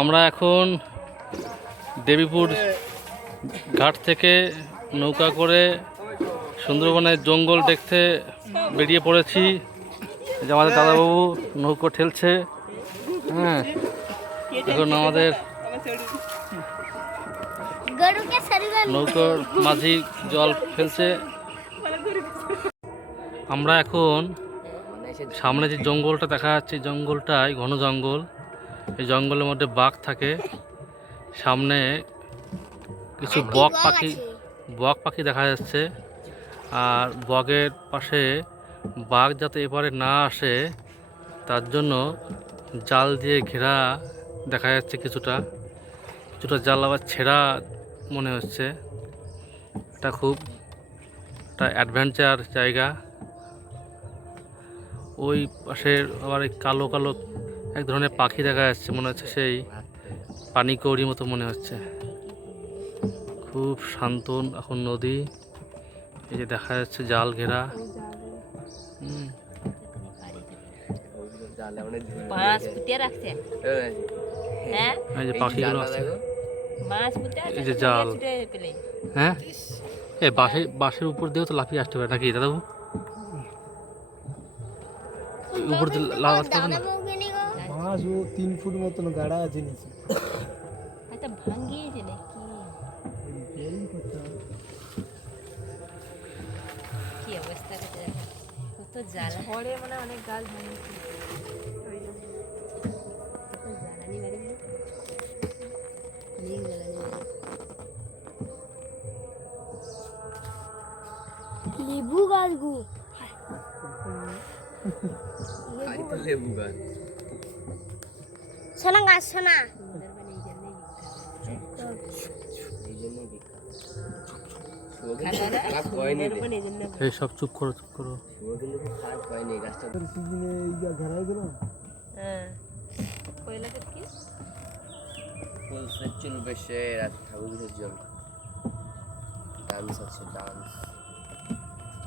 আমরা এখন দেবীপুর ঘাট থেকে নৌকা করে সুন্দরবনের জঙ্গল দেখতে বেরিয়ে পড়েছি। যে আমাদের দাদাবাবু নৌকো ঠেলছে। হ্যাঁ এখন আমাদের নৌকোর মাঝি জল ফেলছে। আমরা এখন সামনে যে জঙ্গলটা দেখা যাচ্ছে জঙ্গলটাই ঘন জঙ্গল। এই জঙ্গলের মধ্যে বাঘ থাকে। সামনে কিছু বক পাখি বক পাখি দেখা যাচ্ছে। আর বগের পাশে বাঘ যাতে এপারে না আসে তার জন্য জাল দিয়ে ঘেরা দেখা যাচ্ছে কিছুটা। কিছুটা জাল আবার ছেঁড়া মনে হচ্ছে। এটা খুব একটা অ্যাডভেঞ্চার জায়গা। ওই পাশে আবার এই কালো কালো এক ধরনের পাখি দেখা যাচ্ছে মনে হচ্ছে সেই পানি কৌড়ি মতো মনে হচ্ছে। খুব শান্ত এখন নদী। এই যে দেখা যাচ্ছে জাল ঘেরা। হুম, মাছ পুঁতে রাখছে। হ্যাঁ। এই যে পাখিগুলো আছে। এই যে জাল। হ্যাঁ? এ বাঁশের বাঁশের উপর দিয়েও তো লাফিয়ে আসতে পারে নাকি? দাদাবু উপর দিয়ে লাফাতে পারবে না? মাছ ও তিন ফুট মতন গাড়া আছে নিচে। হয়তো ভাঙ্গিয়েছে নাকি? কি অবস্থা কত জ্বালা। ঝড়ে মানে অনেক গাছ ভাঙিয়েছে। জ্বালানি বাড়ি অনেক জ্বালানি বাড়ি লেবু গাছ গো। লেবু গাছ। সোনা গাছ সোনা। সব চুপ করো চুপ করো। হ্যাঁ। সচ্চুল বেশে রাত ঠাকুর বিসর্জন ডান্স আছে ডান্স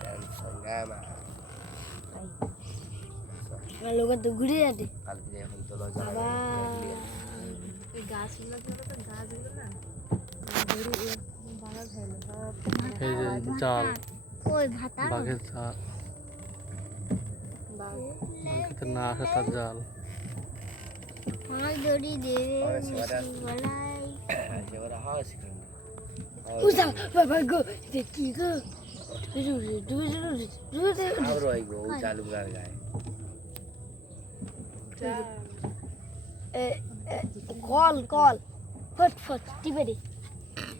ডান্স সঙ্গামা লোকের তো ঘুরে যাবে কালকে এখন তো জাল বাঘের জাল না আসে তার জাল বাবা গো কি গো ওই গো চালু গায়ে কল কল ফট ফট টিপে দে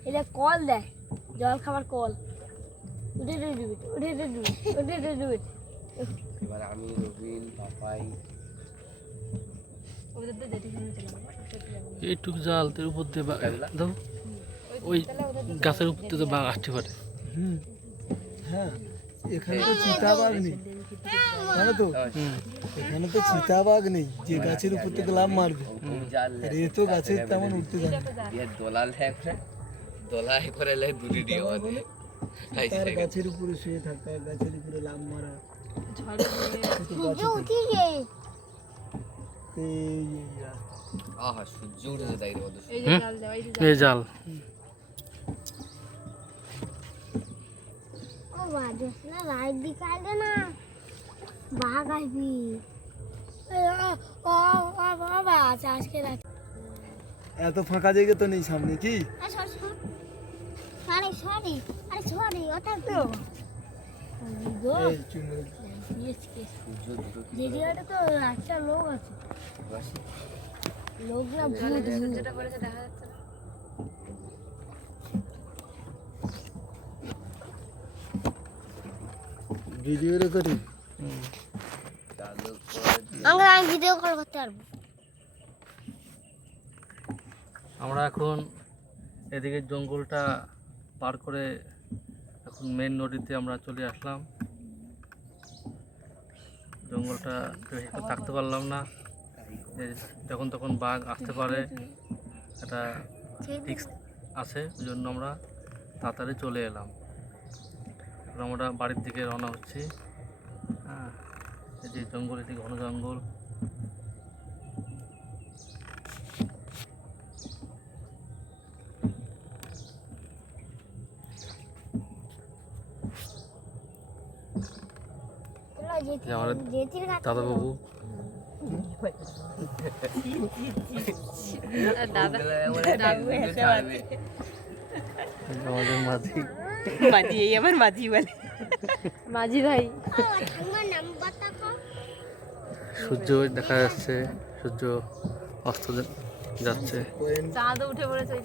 এটা কল দেয় জল খাবার কল উঠে উঠে দে ডুবে উঠে দে ডুবে এবার আমি রবিন পাপাই এইটুকু জাল তোর উপর দিয়ে বাঘ দাও ওই গাছের উপর দিয়ে তো বাঘ আসতে পারে হুম হ্যাঁ এখানে তো চিতাবাঘ নেই। জানো তো? এখানে তো চিতাবাঘ নেই। যে গাছের উপর থেকে লাভ মারবে। আর এ তো গাছের তেমন উঠতে জানে না। দোলাল হ্যাঁ দোলাই করে লে দুটি দিয়ে আমাদের তার গাছের উপরে শুয়ে থাকা গাছের উপরে লাভ মারা। সূর্য উঠি গে। এই এই আহা সূর্য উঠেছে তাই মতো এই যে জাল। বাজেস না রাত দিকে আইলে না বাঘ আসবি। এ, ও ও ও বাবা আছে আজকে রাত এত ফাঁকা জায়গা তো নেই সামনে কি? আরে সরি আরে সরি ওটা তো। একটা লোক আছে। লোক না ভূত। যেটা করেছে দেখা যাচ্ছে ভিডিও রেকর্ডিং? আমরা আমি ভিডিও কল করতে পারব। আমরা এখন এদিকে জঙ্গলটা পার করে এখন মেন নদীতে আমরা চলে আসলাম। জঙ্গলটা থাকতে পারলাম না। যখন তখন বাঘ আসতে পারে। একটা রিক্স আছে ওই জন্য আমরা তাড়াতাড়ি চলে এলাম। এখন আমরা বাড়ির দিকে রওনা হচ্ছি। হ্যাঁ এটি জঙ্গল এটি ঘন জঙ্গল। দাদা। বাবু দাদা। দাদা। আমাদের মাঝি। মাঝি এই আমার মাঝি বলে। মাঝি ভাই। সূর্য দেখা যাচ্ছে সূর্য অস্ত যাচ্ছে। চাঁদ উঠে পড়েছে